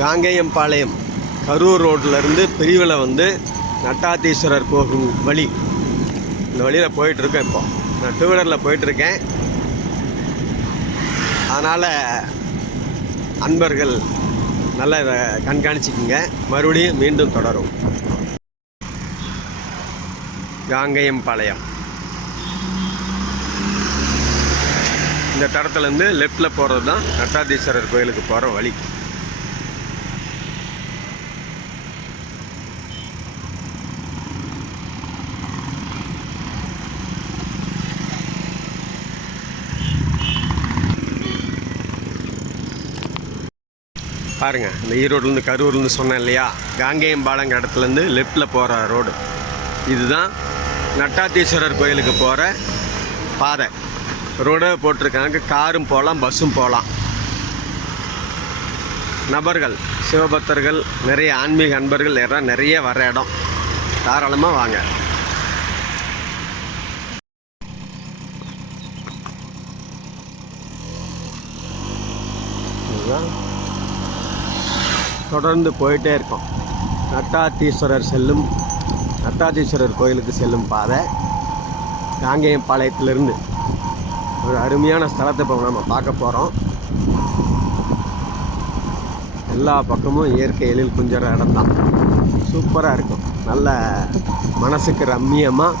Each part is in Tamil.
காங்கேயம்பாளையம் கரூர் ரோட்டிலேருந்து பிரிவில் வந்து நட்டாத்தீஸ்வரர் கோவில் வழி, இந்த வழியில் போயிட்டுருக்கேன். இப்போ நான் டூ வீலரில் போயிட்டுருக்கேன். அதனால் அன்பர்கள் நல்லா இதை கண்காணிச்சிக்கிங்க. மறுபடியும் மீண்டும் தொடரும். காங்கேயம்பாளையம் இந்த தடத்துலேருந்து லெஃப்டில் போகிறது தான் நட்டாத்தீஸ்வரர் கோயிலுக்கு போகிற வழி. பாருங்கள், இந்த ஈரோட்லேருந்து கரூர்லேருந்து சொன்னேன் இல்லையா, காங்கேயம்பாளையம் இடத்துலேருந்து லெஃப்டில் போகிற ரோடு இதுதான். நட்டாத்தீஸ்வரர் கோயிலுக்கு போகிற பாதை ரோடை போட்டிருக்காங்க. காரும் போகலாம், பஸ்ஸும் போகலாம். நபர்கள், சிவபக்தர்கள், நிறைய ஆன்மீக அன்பர்கள் எல்லாம் நிறைய வர இடம். தாராளமாக வாங்க. தொடர்ந்து போயிட்டே இருக்கோம். நட்டாத்தீஸ்வரர் கோயிலுக்கு செல்லும் பாதை காங்கேயம்பாளையத்திலிருந்து ஒரு அருமையான ஸ்தலத்தை இப்போ நம்ம பார்க்க போகிறோம். எல்லா பக்கமும் இயற்கை எழில் குஞ்சற இடம் தான். சூப்பராக இருக்கும். நல்ல மனசுக்கு ரம்மியமாக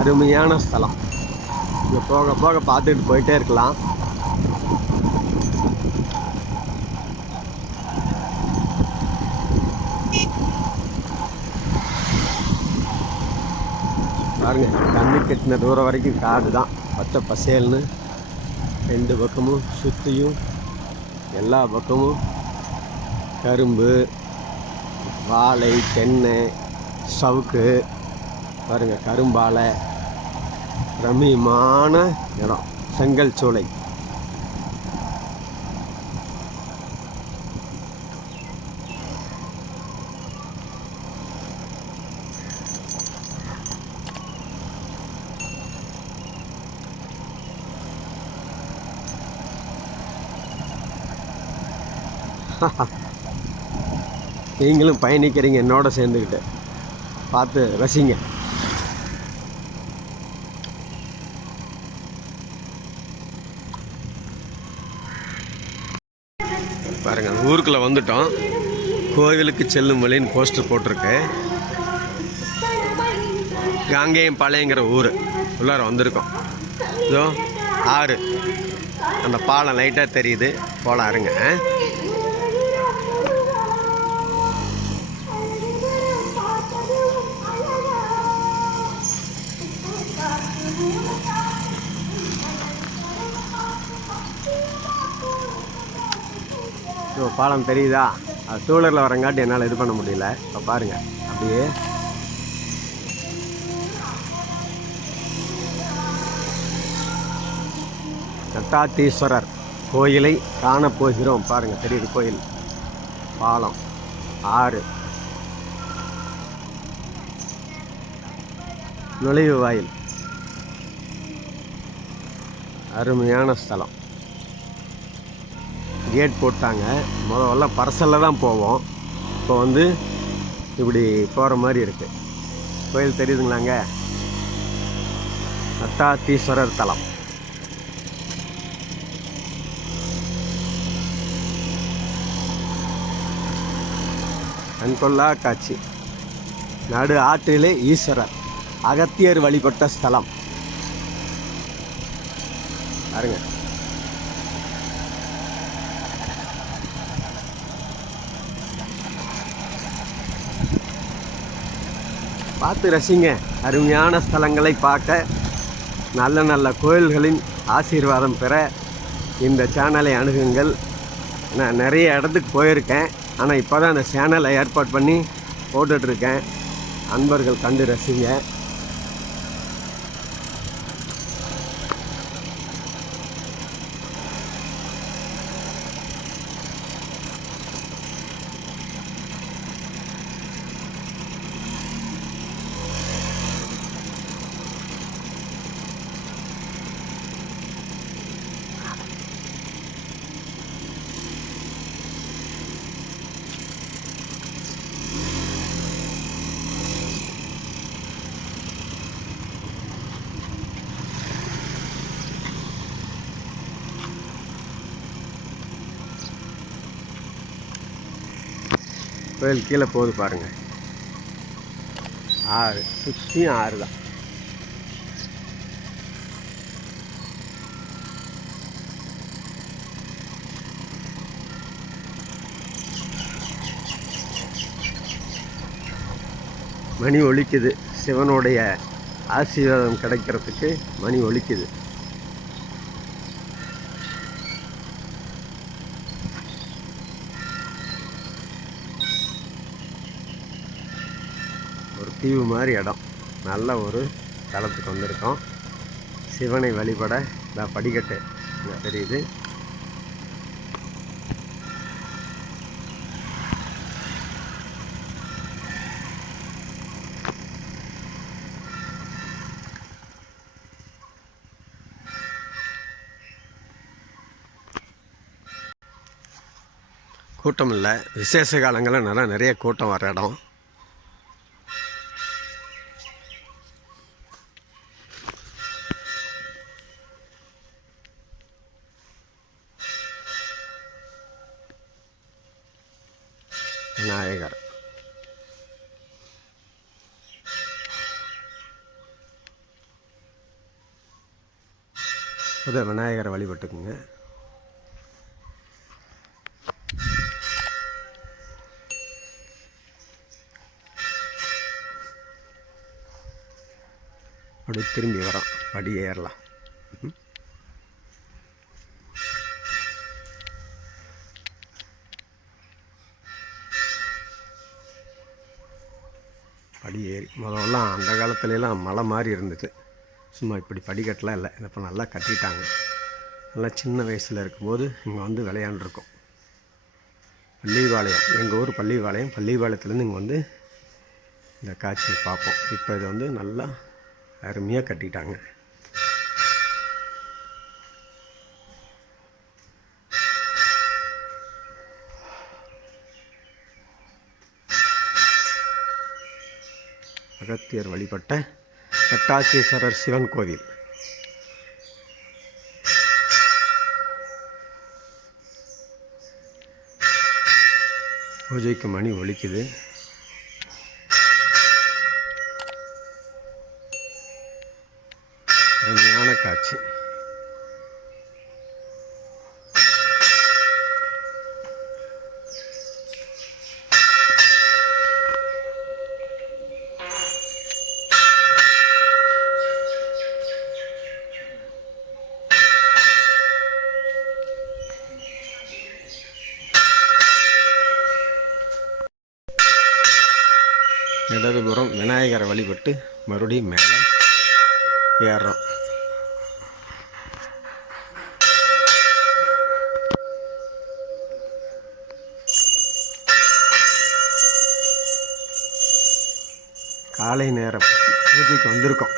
அருமையான ஸ்தலம். இங்கே போக போக பார்த்துட்டு போயிட்டே இருக்கலாம். பாருங்க, கண்ணு கட்டின தூரம் வரைக்கும் காடு தான். பச்சை பசேல்னு ரெண்டு பக்கமும் சுற்றியும் எல்லா பக்கமும் கரும்பு, வாழை, தென்னை, சவுக்கு. பாருங்கள், கரும்பாலை. ரம்மியமான இடம். செங்கல் சோலை. நீங்களும் பயணிக்கிறீங்க என்னோட சேர்ந்துக்கிட்டு. பார்த்து ரசிங்க. பாருங்கள், ஊருக்குள்ளே வந்துட்டோம். கோவிலுக்கு செல்லும் வழின்னு போஸ்டர் போட்டிருக்கு. காங்கேயம்பாளையங்கிற ஊர் உள்ளார வந்திருக்கோம். இதோ ஆறு, அந்த பாலம் லைட்டாக தெரியுது. போலாம் இருங்க. பாலம் தெரியுதா? அது டூ வீலரில் வரங்காட்டி என்னால் இது பண்ண முடியல. இப்போ பாருங்கள், அப்படியே நட்டாத்தீஸ்வரர் கோயிலை காணப்போகிறோம். பாருங்கள், தெரியுது கோயில், பாலம், ஆறு, நுழைவு வாயில். அருமையான ஸ்தலம். கேட் போட்டாங்க. முதல்ல பரசலில் தான் போவோம். இப்போ வந்து இப்படி போகிற மாதிரி இருக்குது. கோயில் தெரியுதுங்களாங்க? நட்டாத்தீஸ்வரர் தலம். கண்கொள்ளா காட்சி. நடு ஆற்றிலே ஈஸ்வரர், அகத்தியர் வழிபட்ட ஸ்தலம். பாருங்க, பார்த்து ரசிங்க. அருமையான ஸ்தலங்களை பார்க்க, நல்ல நல்ல கோயில்களின் ஆசீர்வாதம் பெற இந்த சேனலை அணுகுங்கள். நான் நிறைய இடத்துக்கு போயிருக்கேன். ஆனால் இப்போ தான் அந்த சேனலை ஏற்பாடு பண்ணி போட்டுட்ருக்கேன். அன்பர்கள் கண்டு ரசிங்க. கோயில் கீழே போகுது பாருங்கள். ஆறு சுற்றியும் ஆறு தான். மணி ஒலிக்குது. சிவனுடைய ஆசீர்வாதம் கிடைக்கிறதுக்கு மணி ஒலிக்குது. ஒரு தீவு மாதிரி இடம். நல்ல ஒரு தளத்துக்கு வந்திருக்கோம். சிவனை வழிபட படிக்கட்டு தெரியுது. கூட்டம் இல்லை. விசேஷ காலங்களில் நிறைய கூட்டம் வர இடம். விநாயகர் விநாயகரை வழிபட்டுக்குங்க. அப்படி திரும்பி வரோம். படி ஏறலாம். படி ஏறி முதல்லாம் அந்த காலத்துலலாம் மலை மாதிரி இருந்தது. சும்மா இப்படி படிக்கட்டெலாம் இல்லை. இப்போ நல்லா கட்டிட்டாங்க. நல்லா சின்ன வயசில் இருக்கும்போது இங்கே வந்து விளையாண்டுருக்கோம். பள்ளிபாளையம், எங்கள் ஊர் பள்ளிபாளையம். பள்ளிபாளையத்துலேருந்து இங்கே வந்து இந்த காட்சியை பார்ப்போம். இப்போ இதை வந்து நல்லா அருமையாக கட்டிட்டாங்க. அகத்தியர் வழிபட்ட கட்டாட்சீஸ்வரர் சிவன் கோவில். பூஜைக்கு மணி ஒலிக்குது. அருமையான காட்சி. இடதுபுறம் விநாயகரை வழிபட்டு மறுபடியும் மேலே ஏறுறோம். காலை நேர பூஜைக்கு வந்திருக்கோம்.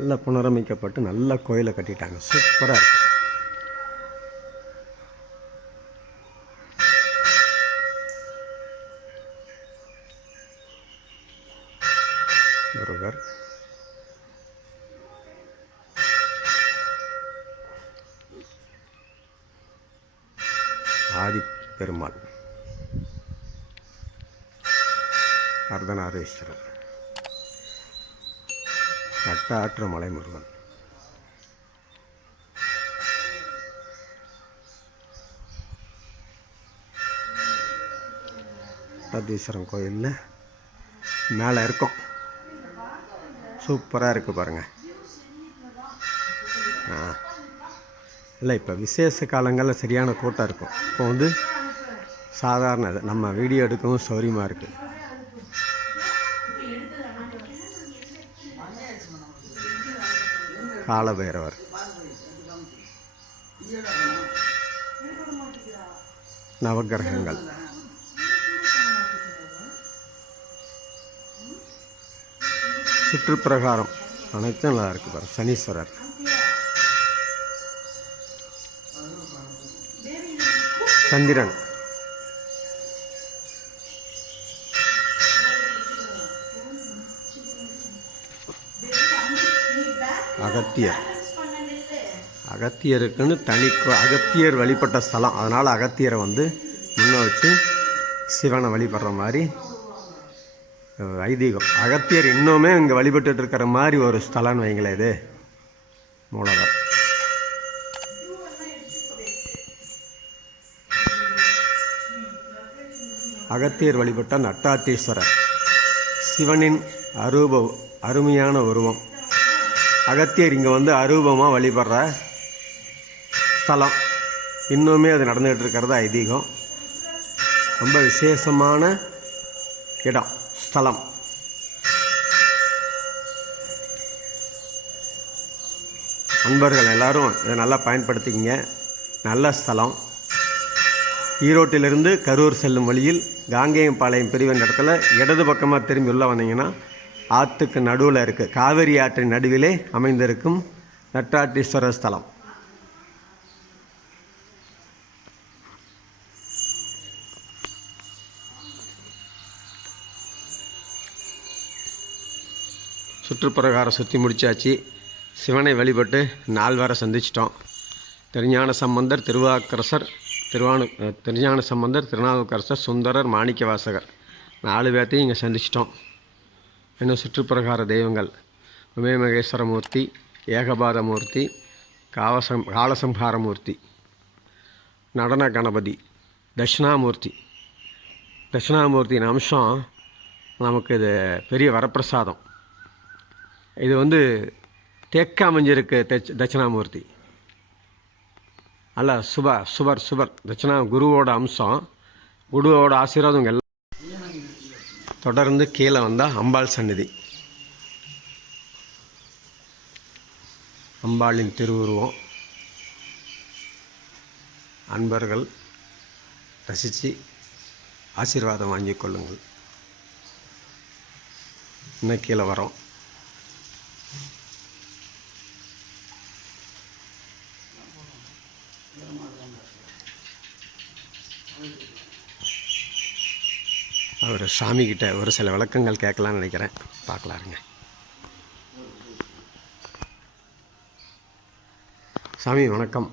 நல்லா புனரமைக்கப்பட்டு நல்ல கோயிலை கட்டிட்டாங்க. சூப்பராக இருக்கு. முருகர், ஆதி பெருமாள், அர்த்தநாரீஸ்வரர், கட்டாற்று மலை முருகன், பட்டீஸ்வரன் கோயிலில் மேலே இருக்கோம். சூப்பராக இருக்குது பாருங்கள். இல்லை, இப்போ விசேஷ காலங்களில் சரியான கூட்டம் இருக்கும். இப்போ வந்து சாதாரண நம்ம வீடியோ எடுக்கவும் சௌரியமாக இருக்குது. காலபைரவர், நவகிரகங்கள், சுற்றுப்பிரகாரம் அனைத்தும் நல்லா இருக்குது பாருங்கள். சனீஸ்வரர், சந்திரன், அகத்தியர். அகத்தியருக்குன்னு அகத்தியர் வழிபட்ட ஸ்தலம். அதனால் அகத்தியரை வந்து முன்ன வச்சு சிவனை வழிபடுற மாதிரி ஐதீகம். அகத்தியர் இன்னுமே இங்கே வழிபட்டு இருக்கிற மாதிரி ஒரு ஸ்தலம்னு வைங்களேன். இது மூலவர். அகத்தியர் வழிபட்ட நட்டாத்தீஸ்வரர் சிவனின் அருமையான உருவம். அகத்தியர் இங்கே வந்து அரூபமாக வழிபடுற ஸ்தலம். இன்னுமே அது நடந்துகிட்டு இருக்கிறது ஐதீகம். ரொம்ப விசேஷமான இடம், ஸ்தலம். நண்பர்கள் எல்லோரும் இதை நல்லா பயன்படுத்திக்கிங்க. நல்ல ஸ்தலம். ஈரோட்டிலிருந்து கரூர் செல்லும் வழியில் காங்கேயம்பாளையம் பிரிவின் இடத்துல இடது பக்கமாக திரும்பி உள்ளே வந்தீங்கன்னா ஆற்றுக்கு நடுவில் இருக்குது, காவிரி ஆற்றின் நடுவிலே அமைந்திருக்கும் நட்டாட்டீஸ்வரர் ஸ்தலம். சுற்றுப்பிரகாரம் சுற்றி முடித்தாச்சு. சிவனை வழிபட்டு நால்வரை சந்திச்சிட்டோம். திருஞான சம்பந்தர், திருஞான சம்பந்தர், திருநாவுக்கரசர், சுந்தரர், மாணிக்கவாசகர் 4 பேர்த்தையும் இங்கே சந்திச்சிட்டோம். இன்னும் சுற்றுப்பிரகார தெய்வங்கள் உமயமகேஸ்வரமூர்த்தி, ஏகபாதமூர்த்தி, காலசம்ஹாரமூர்த்தி, நடன கணபதி, தட்சிணாமூர்த்தியின் அம்சம் நமக்கு இது பெரிய வரப்பிரசாதம். இது வந்து தேக்க அமைஞ்சிருக்கு. தட்சிணாமூர்த்தி அல்ல, சுபர் தட்சிணா குருவோட அம்சம், குருவோட ஆசீர்வாதம் எல்லாம். தொடர்ந்து கீழே வந்தால் அம்பாள் சந்நிதி. அம்பாளின் திருவுருவம். அன்பர்கள் ரசித்து ஆசீர்வாதம் வாங்கிக் கொள்ளுங்கள். இன்னும் கீழே வரோம். அவர் சாமிக்கிட்ட ஒரு சில விளக்கங்கள் கேட்கலான்னு நினைக்கிறேன். பார்க்கலாருங்க. சாமி வணக்கம்.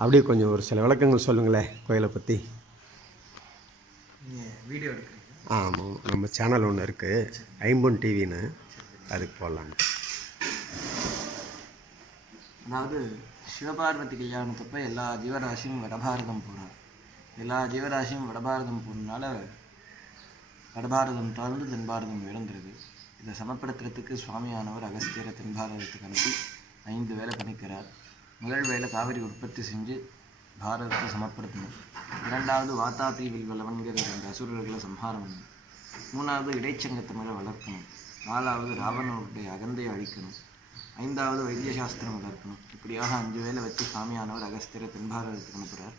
அப்படியே கொஞ்சம் ஒரு சில விளக்கங்கள் சொல்லுங்களேன் கோயிலை பற்றி. வீடியோ எடுக்கிறீங்க? ஆமாம், நம்ம சேனல் ஒன்று இருக்குது, ஐம்பொன் டிவின்னு, அதுக்கு போடலான்னு. அதாவது சிவபார்வதி கல்யாணத்தப்போ எல்லா ஜீவராசியும் வடபாரதம் போகிறார். எல்லா ஜீவராசியும் வடபாரதம் போனதுனால வடபாரதம் தாழ்ந்து தென்பாரதம் இழந்துருது. இதை சமப்படுத்துறதுக்கு சுவாமியானவர் அகஸ்தியரை தென்பாரதத்துக்கு அனுப்பி 5 வேலை பண்ணிக்கிறார். முதல் வேலை காவிரி உற்பத்தி செஞ்சு பாரதத்தை சமப்படுத்தணும். 2வது வாத்தாபி வில்வலவன்கிற 2 அசுரர்களை சம்ஹாரம் பண்ணணும். 3வது இடைச்சங்கத்தமிழை வளர்க்கணும். 4வது ராவணனுடைய அகந்தையை அழிக்கணும். 5வது வைத்தியசாஸ்திரம் வளர்க்கணும். இப்படியாக 5 வேலை வச்சு சுவாமியானவர் அகஸ்தியரை தென்பாரதத்துக்கு அனுப்புகிறார்.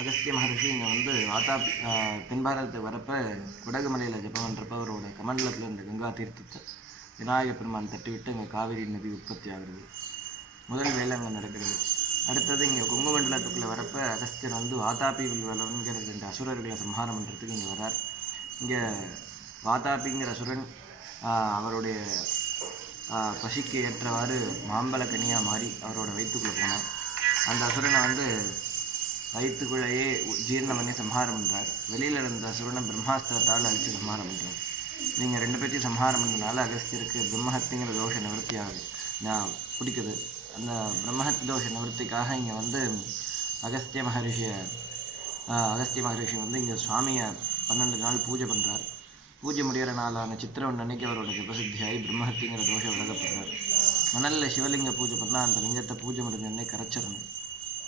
அகஸ்திய மகர்ஷி இங்கே வந்து தென்பாரதத்துக்கு வரப்போ குடகுமலையில் ஜப்பம் பண்ணுறப்ப அவரோட கமண்டலத்தில் இருந்த கங்கா தீர்த்தத்தை விநாயகப் பெருமான் தட்டிவிட்டு இங்கே காவிரி நதி உற்பத்தி ஆகிறது. முதல் வேலை அங்கே நடக்கிறது. அடுத்தது இங்கே கொங்கு மண்டலத்துக்குள்ளே வரப்போ அகஸ்தியர் வந்து வாத்தாபி வில்வலன்கிற 2 அசுரர்களை சம்ஹாரம் பண்ணுறதுக்கு இங்கே வரார். இங்கே வாத்தாபிங்கிற அசுரன் அவருடைய பசிக்கு ஏற்றவாறு மாம்பழ கனியாக மாறி அவரோட வயிற்றுக்குள்ளே போனார். அந்த அசுரனை வந்து வயிற்றுக்குள்ளேயே ஜீரணம் பண்ணி சம்ஹாரம் பண்ணுறார். வெளியில் இருந்த அசுரனை பிரம்மாஸ்திரத்தால் அழித்து சம்ஹாரம் பண்ணுறார். நீங்கள் 2 பேர்த்தையும் சம்ஹாரம் பண்ணதுனால அகஸ்தியருக்கு பிரம்மஹத்திங்கிற தோஷ நிவர்த்தி ஆகுது. நான் பிடிக்குது. அந்த பிரம்மஹத்தி தோஷ நிவர்த்திக்காக இங்கே வந்து அகஸ்திய மகரிஷி வந்து இங்கே சுவாமியை 12 நாள் பூஜை பண்ணுறார். பூஜை முடிகிற நாளான சித்திரவன் அன்னைக்கு அவரோட ஜபசித்தியாகி பிரம்மஹத்திங்கிற தோஷம் விலகப்படுறார். மணலில் சிவலிங்க பூஜை பண்ணால் அந்த லிங்கத்தை பூஜை முடிஞ்ச உடனே கரைச்சிடணும்.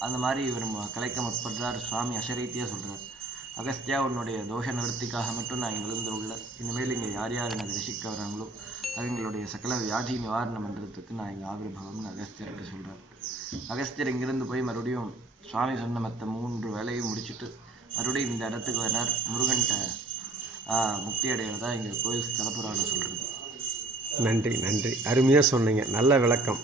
அந்த மாதிரி இவர் கலைக்க முற்படுறார். சுவாமி அசரீத்தியாக சொல்கிறார், அகஸ்தியா உன்னுடைய தோஷ நிவர்த்திக்காக மட்டும் நான் இங்கே எழுந்துள்ள, இனிமேல் இங்கே யார் என்னை தரிசிக்க வராங்களோ அவங்களுடைய சகல வியாதி நிவாரணம் பண்ணுறதுக்கு நான் இங்கே ஆவிர்பவம்னு அகஸ்தியர்கிட்ட சொல்கிறார். அகஸ்தியர் இங்கிருந்து போய் மறுபடியும் சுவாமி சொன்ன மற்ற 3 வேலையும் முடிச்சுட்டு மறுபடியும் இந்த இடத்துக்கு வரார். முருகன்கிட்ட முக்தி அடைகிறதா இங்கே கோயில் ஸ்தலப்புராணம் சொல்கிறது. நன்றி, அருமையாக சொன்னீங்க. நல்ல விளக்கம்.